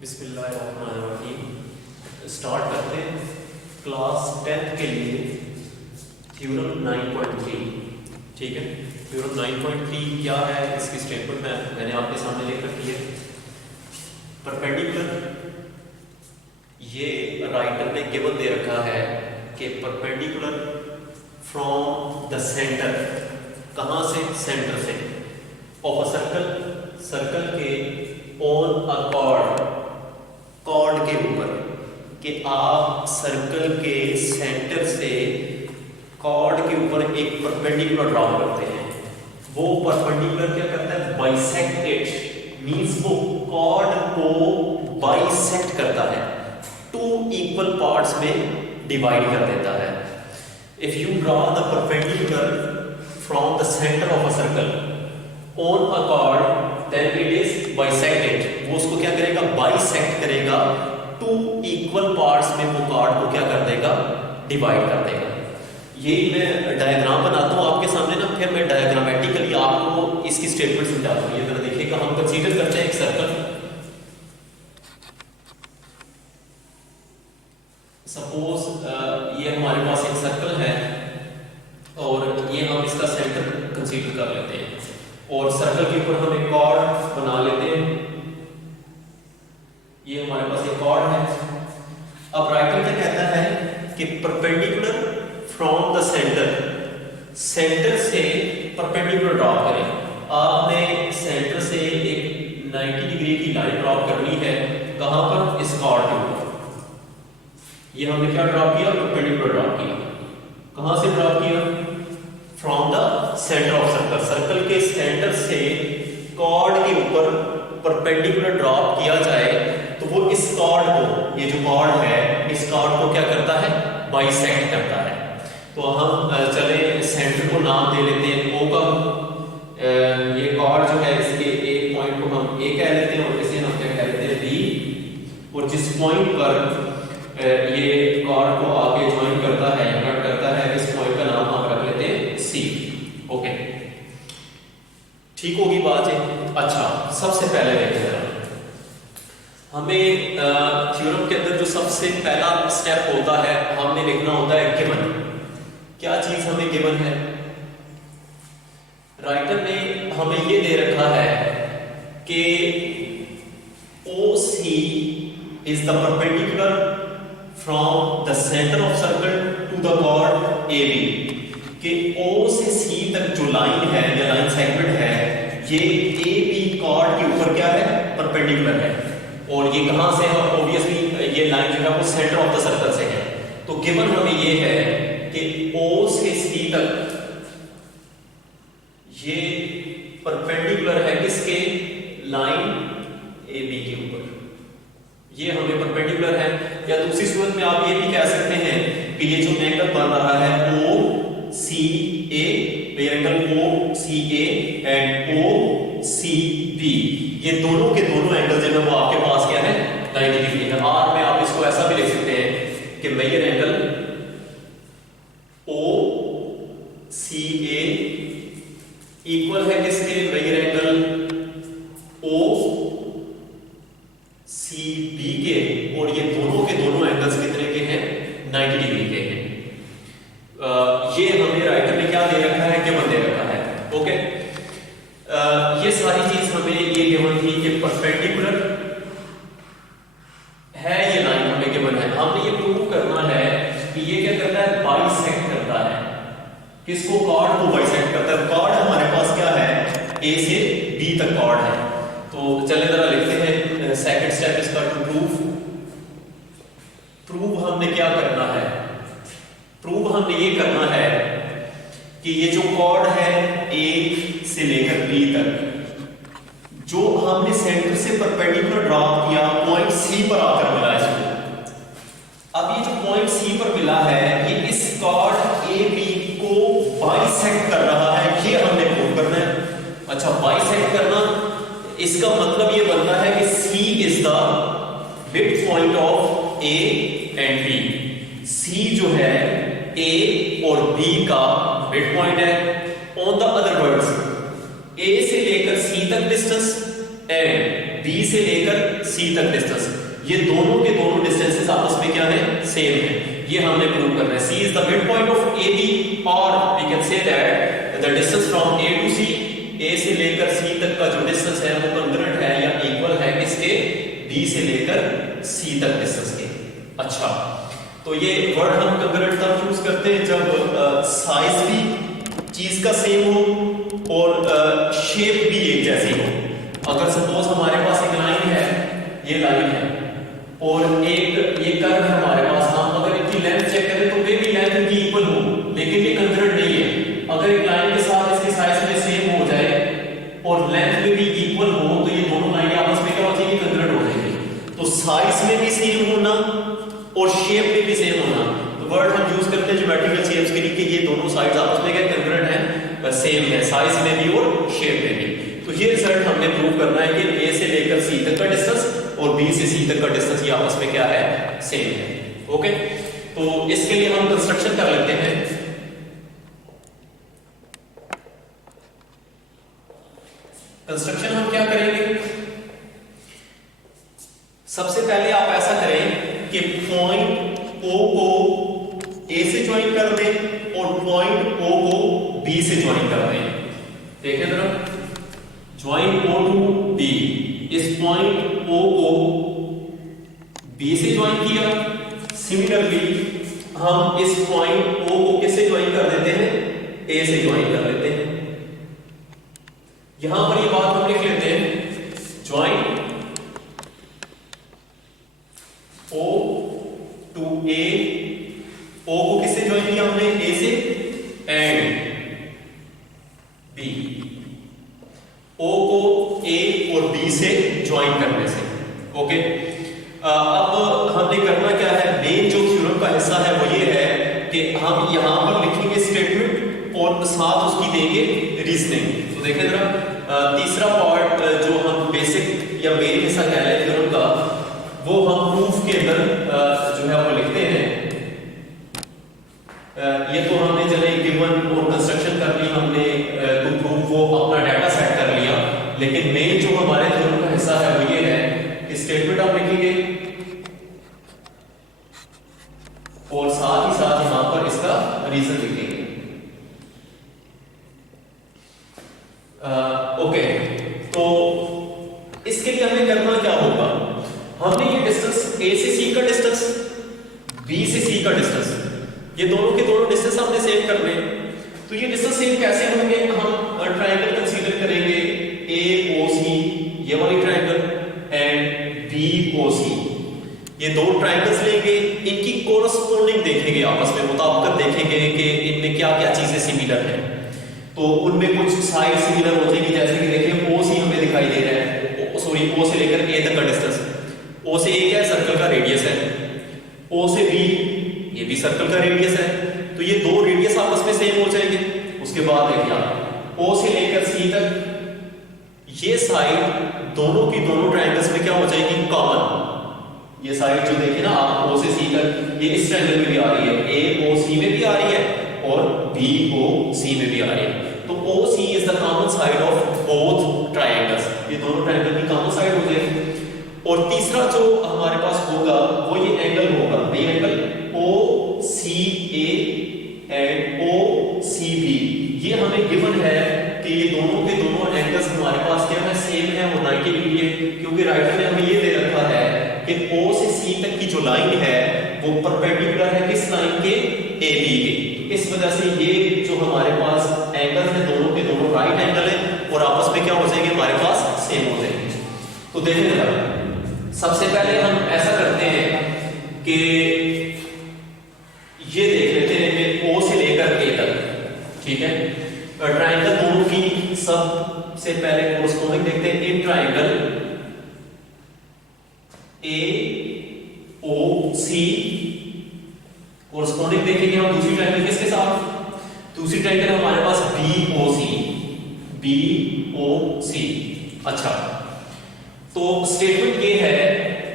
बिस्मिल्लाहिर्रहमानिर्रहीम। स्टार्ट करते हैं क्लास 10th के लिए थ्योरम 9.3। ठीक है, थ्योरम 9.3 क्या है, इसकी स्टेटमेंट मैंने आपके सामने लिख रखी है। परपेंडिकुलर, ये राइटर ने गिवन दे रखा है कि परपेंडिकुलर फ्रॉम द सेंटर, कहाँ से, सेंटर से, ऑफ अ सर्कल, सर्कल के ऑन अ कॉर्ड के ऊपर, कि आप सर्कल के सेंटर से कॉर्ड के ऊपर एक परपेंडिकुलर ड्रॉ करते हैं। वो परपेंडिकुलर क्या करता है, बाइसेक्ट इट, मींस वो कॉर्ड को बाइसेक्ट करता है, टू इक्वल पार्ट्स में डिवाइड कर देता है। If you draw the perpendicular from the centre of a circle on a chord, then it is bisected. वो उसको क्या करेगा, बाइसेक्ट करेगा, टू इक्वल पार्ट्स में वो कॉर्ड को क्या कर देगा, डिवाइड कर देगा। ये मैं डायग्राम बनाता हूं आपके सामने ना, फिर मैं डायग्रामेटिकली आपको इसकी स्टेटमेंट समझाता हूं। ये जरा देखिएगा, हम कंसीडर करते हैं एक सर्कल। सपोज ये हमारे पास एक सर्कल है और ये हम इसका सेंटर कंसीडर कर लेते हैं, और सर्कल के ऊपर हम एक कॉर्ड बना लेते हैं। ये हमारे पास एक कॉर्ड है। अब राइटर क्या कहता है कि perpendicular from the centre, centre से परपेंडिकुलर ड्रॉ करें। आपने सेंटर से एक 90 डिग्री की लाइन ड्रॉ करनी है, कहां पर, इस कॉर्ड के ऊपर। ये हमने क्या ड्रॉ किया, परपेंडिकुलर ड्रॉ किया। कहां से ड्रॉ किया, from the centre of circle, circle के सेंटर से कॉर्ड के ऊपर परपेंडिकुलर ड्रॉप किया जाए तो वो इस कॉर्ड को, ये जो कॉर्ड है, इस कॉर्ड को क्या करता है, बाइसेक्ट करता है। तो हम चले सेंटर को नाम दे लेते हैं ओ का। ये कॉर्ड जो है, इसके एक पॉइंट को हम ए कह लेते हैं और इसे हम क्या कह लेते हैं, बी। और जिस पॉइंट पर ये कॉर्ड को आगे ज्वाइन करता है या कट करता है, इस पॉइंट का नाम हम रख लेते हैं सी। ओके, ठीक होगी बात है। अच्छा, सबसे पहले देखिए हमें थ्योरम के अंदर जो सबसे पहला स्टेप होता है, हमने लिखना होता है गिवन। क्या चीज हमें गिवन है, राइटर ने हमें ये दे रखा है कि OC is the perpendicular from the centre of circle to the chord AB, कि O से C तक जो लाइन है या लाइन सेगमेंट है, ये AB कॉर्ड के ऊपर क्या है, परपेंडिकुलर है। और ये कहां से है, ऑब्वियसली ये लाइन जो है वो सेंटर ऑफ द सर्कल से है। तो गिवन हमें ये है कि O से C तक ये परपेंडिकुलर है किसके, लाइन AB के ऊपर। ये हमें परपेंडिकुलर है। या दूसरी सूरत में आप ये भी कह सकते हैं कि ये जो एंगल बन रहा है OCA, ये एंगल OCA एंड OCB, ये दोनों के दोनों एंगल जो है वो आपके पास क्या है, 90 डिग्री है। और में आप इसको ऐसा भी लिख सकते हैं कि मेजर एंगल OCA इक्वल है किसके, मेजर एंगल OCB के, और ये दोनों के दोनों एंगल्स कितने के हैं, 90 डिग्री के हैं। ये हमें राइटर ने क्या दे रखा है, गिवन दे रखा है। ओके, ये सारी चीज हमें ये गिवन थी कि परपेंडिकुलर है, ये लाइन हमें गिवन है। हमने ये प्रूव करना है कि ये क्या करता है, बाइसेक्ट करता है। किसको, कॉर्ड को बाइसेक्ट करता है। कॉर्ड हमारे पास क्या है, A से B तक कॉर्ड है। तो चलिए जरा लिखते हैं सेकंड स्टेप इसका, टू प्रूव हमने क्या करना है, प्रूव हमने ये करना है कि ये जो कॉर्ड है A से लेकर B तक, जो हमने सेंटर से परपेंडिकुलर ड्रॉ किया, पॉइंट C पर आकर मिला इसको। अब ये जो पॉइंट C पर मिला है, ये इस कॉर्ड AB को बाइसेक्ट कर रहा है, ये हमने प्रूव करना है। अच्छा, बाइसेक्ट करना, इसका मतलब ये बनता है कि C is the mid point of A and B। C जो है A और B का मिड पॉइंट है। On the other words, A से लेकर C तक डिस्टेंस एंड बी से लेकर सी तक डिस्टेंस, ये दोनों के दोनों डिस्टेंसेस आपस में क्या है, सेम है। ये हमने प्रूव करना है। C is the mid point of A B, और we can say that the distance from A to C, A से लेकर सी तक का जो डिस्टेंस है वो कंग्रुएंट है या इक्वल है किसके, बी से लेकर सी तक डिस्टेंस के। अच्छा, तो ये वर्ड हम कंग्रुएंट तब यूज करते हैं जब साइज भी चीज का सेम हो और शेप भी एक जैसी हो। अगर सपोज हमारे पास एक लाइन है, ये लाइन है, और एक ये कर्व है हमारे पास, हम अगर इसकी लेंथ चेक करें तो वे भी लेंथ की इक्वल हो, लेकिन ये कंग्रुएंट नहीं है। अगर एक लाइन के साथ इसके साइज में सेम हो जाए और लेंथ में भी इक्वल हो तो ये दोनों लाइनें आपस में क्या हो जाएगी, कंग्रुएंट हो जाएगी। तो साइज में भी सेम होना और शेप में भी सेम होना, तो वर्ड हम यूज करते हैं ज्योमेट्रिकल शेप्स के लिए कि ये दोनों साइड्स आपस में क्या कंग्रुएंट है, सेम है, साइज में भी और शेप में भी। तो ये रिजल्ट हमने प्रूव करना है कि ए से लेकर सी तक का डिस्टेंस और बी से सी तक का डिस्टेंस ये आपस में क्या है, सेम है। ओके, तो इसके लिए हम कंस्ट्रक्शन कर लेते हैं। कंस्ट्रक्शन हम क्या करेंगे, सबसे पहले आप ऐसा करें कि पॉइंट ओ को ए से ज्वाइन कर दें और पॉइंट ओ को बी से ज्वाइन कर दें। देखिए जरा, ज्वाइन ओ टू बी, इस पॉइंट ओ को बी से ज्वाइन किया। सिमिलरली हम इस पॉइंट ओ को किससे ज्वाइन कर देते हैं, ए से ज्वाइन कर लेते हैं। यहां पर ये बात हम लिख लेते हैं, ज्वाइन ओ टू ए, ओ को किससे ज्वाइन किया हमने, ए से, एंड बी, ओ को ए और बी से ज्वाइन करने से। ओके, अब हमने करना क्या है, मेन जो थ्योरम का हिस्सा है वो ये है कि हम यहां पर लिखेंगे स्टेटमेंट और साथ उसकी देंगे रीजनिंग। तो देखें जरा, तीसरा पार्ट जो हम बेसिक या मेन हिस्सा कह रहे हैं थ्योरम का, वो हम प्रूफ के अंदर जो है वो लिखते हैं। ये तो हमने चले गिवन और कंस्ट्रक्शन कर ली हमने टू प्रूफ, वो अपना डाटा सेट कर लिया, लेकिन मेन जो हमारे थ्योरम का हिस्सा है वो ये है कि स्टेटमेंट आप लिखेंगे और साथ ही साथ यहां पर इसका रीजन लिखेंगे। ओके, तो इसके लिए हमें करना क्या होगा, हमने ये डिस्टेंस ए से सी का डिस्टेंस, बी से सी का डिस्टेंस, ये दोनों के दोनों डिस्टेंस हमने सेव करने। तो ये डिस्टेंस सेव कैसे होंगे, हम ट्रायंगल कंसीडर करेंगे ए ओ सी, ये वाली ट्रायंगल, एंड बी ओ सी, ये दो ट्रायंगल्स लेंगे, इनकी कोरस्पोंडिंग देखेंगे, आपस में मुताबिकत देखेंगे कि इनमें क्या क्या चीजें सिमिलर हैं। तो उनमें कुछ साइड सिमिलर हो जाएगी, जैसे कि देखिए ओ सी हमें दिखाई दे रहा है, सॉरी ओ से लेकर ए तक का डिस्टेंस, ओ से ए क्या है, सर्कल का रेडियस है, ओ से बी ये भी सर्कल का रेडियस है, तो ये दो रेडियस आपस में सेम हो जाएंगे। उसके बाद देखिए आप ओ से लेकर सी तक, ये साइड दोनों की दोनों ट्रायंगल्स में क्या हो जाएगी, कॉमन। ये साइड जो देखिए ना आप ओ से सी तक, ये इस ट्रायंगल में भी आ रही है, ए ओ सी में भी आ रही है और बी ओ सी में भी आ रही है। तो O C is the common side of both triangles, ये दोनों ट्रायंगल की कॉमन साइड हो जाएगी। और तीसरा जो हमारे पास होगा वो ये एंगल होगा, ये angle O C A and O C B, ये हमें गिवन है कि ये दोनों के दोनों एंगल्स हमारे पास क्या है, सेम है और 90 डिग्री है, क्योंकि राइटर ने हमें ये दे रखा है कि ओ से सी तक की जो लाइन है वो परपेंडिकुलर है किस लाइन के, ए बी के। इस वजह से ये जो हमारे पास एंगल है दोनों के दोनों राइट एंगल है और आपस में क्या हो जाएंगे, हमारे पास सेम हो जाएंगे। तो देखिए जरा, सबसे पहले हम ऐसा करते हैं कि ये देख लेते हैं कि ओ से लेकर ए तक, ठीक है, ट्रायंगल दोनों की सबसे पहले कोरस्पोंडिंग देखते हैं। In triangle A O C corresponding देखेंगे हम दूसरी ट्रायंगल किसके साथ, दूसरी ट्रायंगल हमारे पास B O C, B O सी। अच्छा, तो स्टेटमेंट ये है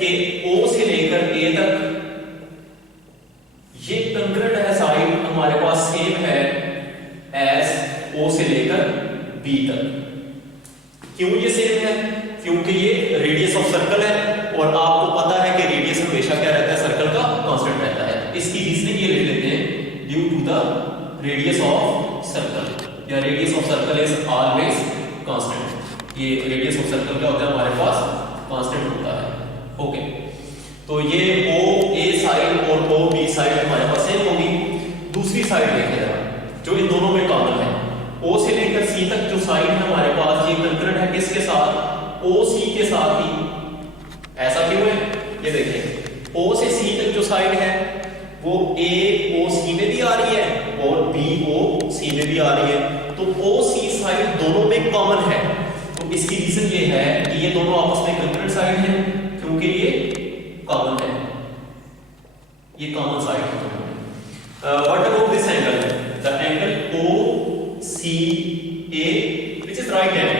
कि ओ से लेकर ए तक ये कंग्रुएंट है, साइड हमारे पास सेम है एज ओ से लेकर बी तक। क्यों ये सेम है, क्योंकि ये रेडियस सर्कल है और आपको पता है कि रेडियस हमेशा क्या रहता है, सर्कल का कांस्टेंट रहता है। इसकी रीजनिंग ये लिख लेते हैं, due to the radius of circle या radius of circle is always constant. ये रेडियस ऑफ सर्कल क्या होता है, हमारे पास कांस्टेंट होता है। ओके, तो ये ओ ए साइड और ओ बी साइड हमारे पास सेम होगी। दूसरी साइड देखें जरा, जो इन दोनों में कॉमन है, ओ से लेकर सी तक जो साइड है हमारे पास, ये कंकरेंट है किसके साथ, ओ सी के साथ ही। ऐसा क्यों है, ये देखें, ओ से सी तक जो साइड है वो ए ओ सी में भी आ रही है और बी ओ सी में भी आ रही है, तो ओ सी साइड दोनों में कॉमन है। तो इसकी रीजन ये है कि ये दोनों आपस में कंकरेंट साइड है, क्योंकि ये कॉमन है, ये कॉमन साइड है। What about this angle, the angle O C A which is right angle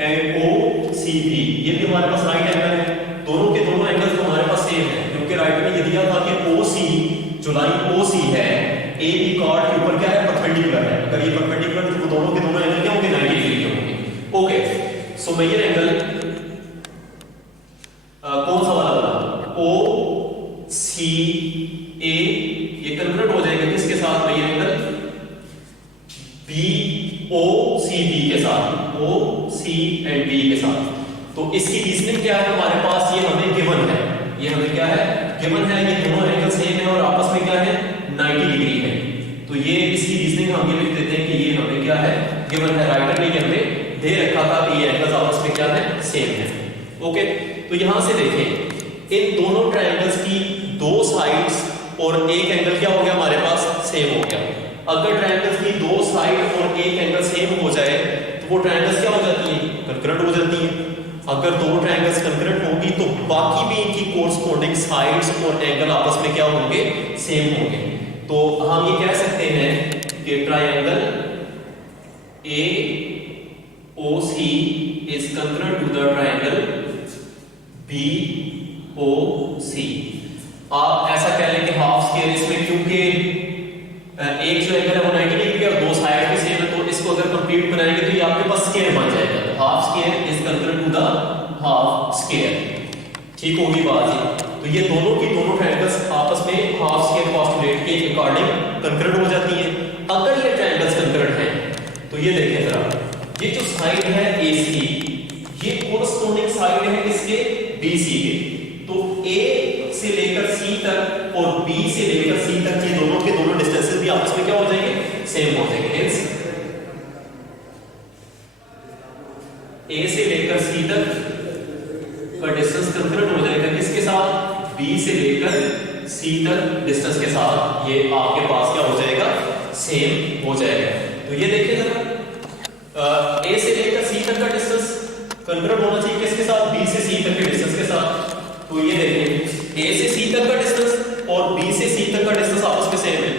and O C B, ये भी हमारे पास राइट एंगल है। दोनों के दोनों एंगल्स हमारे पास सेम है, क्योंकि राइट में ये दिया था कि ओ सी, जो लाइन ओ सी है ए बी कॉर्ड के ऊपर क्या है, परपेंडिकुलर है। अगर ये परपेंडिकुलर है तो दोनों के दोनों एंगल क्या होंगे, 90 डिग्री के होंगे। ओके, सो मेजर एंगल कौन सा वाला बना, ओ सी ए, ये कन्वर्ट हो जाएगा किसके साथ, major angle B O C B के साथ, ओ सी एंड बी के साथ। तो इसकी रीजनिंग क्या है हमारे पास, ये हमें गिवन है, ये हमें क्या है, गिवन है, ये दोनों एंगल सेम है और आपस में क्या है, 90 डिग्री है। तो ये इसकी रीजनिंग हम ये लिख देते हैं कि ये हमें क्या है, गिवन है। राइटर ने ये हमें दे रखा था कि ये एंगल्स आपस में क्या है, सेम है। ओके, तो यहां से देखें, इन दोनों ट्रायंगल्स की दो साइड्स और एक एंगल क्या हो गया हमारे पास, सेम हो गया। अगर ट्रायंगल्स की दो साइड और एक एंगल सेम हो जाए तो वो ट्रायंगल्स क्या हो जाती है, कंकरेंट हो जाती है। अगर दो ट्रायंगल्स कंकरेंट होगी तो बाकी भी इनकी कोरस्पॉन्डिंग साइड्स और एंगल आपस में क्या होंगे, सेम होंगे। तो हम ये कह सकते हैं कि triangle A O C is concurrent to the triangle B O C. आप ऐसा कह लें कि हाफ स्क्वायर इसमें, क्योंकि एक जो एंगल है वो 90 डिग्री है और दो साइड भी सेम है, तो इसको अगर कंप्लीट बनाएंगे तो ये आपके पास स्क्वायर बन जाएगा। तो half square is concurrent to the half square, ठीक होगी बात ये। तो ये दोनों की दोनों ट्रायंगल्स आपस में हाफ स्क्वायर पोस्टुलेट के अकॉर्डिंग कंकरेंट हो जाती है। अगर ये ट्रायंगल्स कंकरेंट हैं तो ये देखें जरा, ये जो साइड है ए सी, ये कोरस्पॉन्डिंग साइड है इसके बी सी के। तो ए से लेकर सी तक और बी से लेकर सी तक ये दोनों के दोनों डिस्टेंसेस भी आपस में क्या हो जाएंगे, सेम हो जाएंगे। हेंस ए से लेकर सी तक का डिस्टेंस कंकरेंट हो जाएगा किसके साथ, बी से लेकर सी तक डिस्टेंस के साथ, ये आपके पास क्या हो जाएगा, सेम हो जाएगा। तो ये देखिए जरा, ए से लेकर सी तक का डिस्टेंस कंकरेंट होना चाहिए किसके साथ, बी से सी तक के डिस्टेंस के साथ। तो ये देखिए, ए से सी तक का डिस्टेंस और बी से सी तक का डिस्टेंस आपस में सेम है।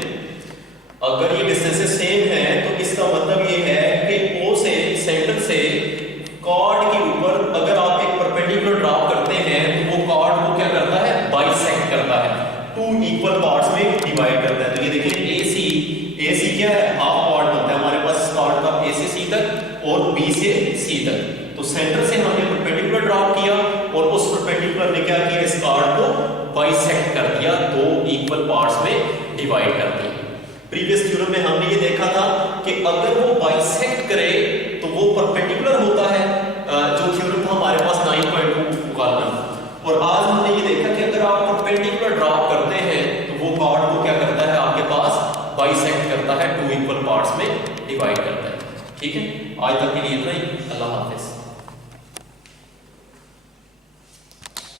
अगर ये डिस्टेंसेस सेम है तो इसका मतलब ये है कि ओ से, सेंटर से कॉर्ड के ऊपर अगर आप एक परपेंडिकुलर ड्रॉ करते हैं तो वो कॉर्ड को क्या करता है, बाइसेक्ट करता है, टू इक्वल पार्ट्स में डिवाइड करता है। तो ये देखिए, ए सी क्या है, हाफ कॉर्ड बनता है हमारे पास कॉर्ड का, ए से सी तक और बी से सी तक। तो सेंटर से हमने परपेंडिकुलर ड्रॉ किया और उस परपेंडिकुलर ने क्या किया, इस कॉर्ड को बाइसेक्ट कर दिया, दो इक्वल पार्ट्स में डिवाइड कर दिया। प्रीवियस थ्योरम में हमने ये देखा था कि अगर वो बाइसेक्ट करे तो वो परपेंडिकुलर होता है, जो थ्योरम था हमारे पास 9.2 कॉलम। और आज हमने ये देखा कि अगर आप परपेंडिकुलर ड्रॉ करते हैं तो वो कॉर्ड को क्या करता है, आपके पास बाइसेक्ट करता है, टू इक्वल पार्ट्स में डिवाइड करता है। ठीक है, आज तक के लिए इतना ही। अल्लाह हाफिज।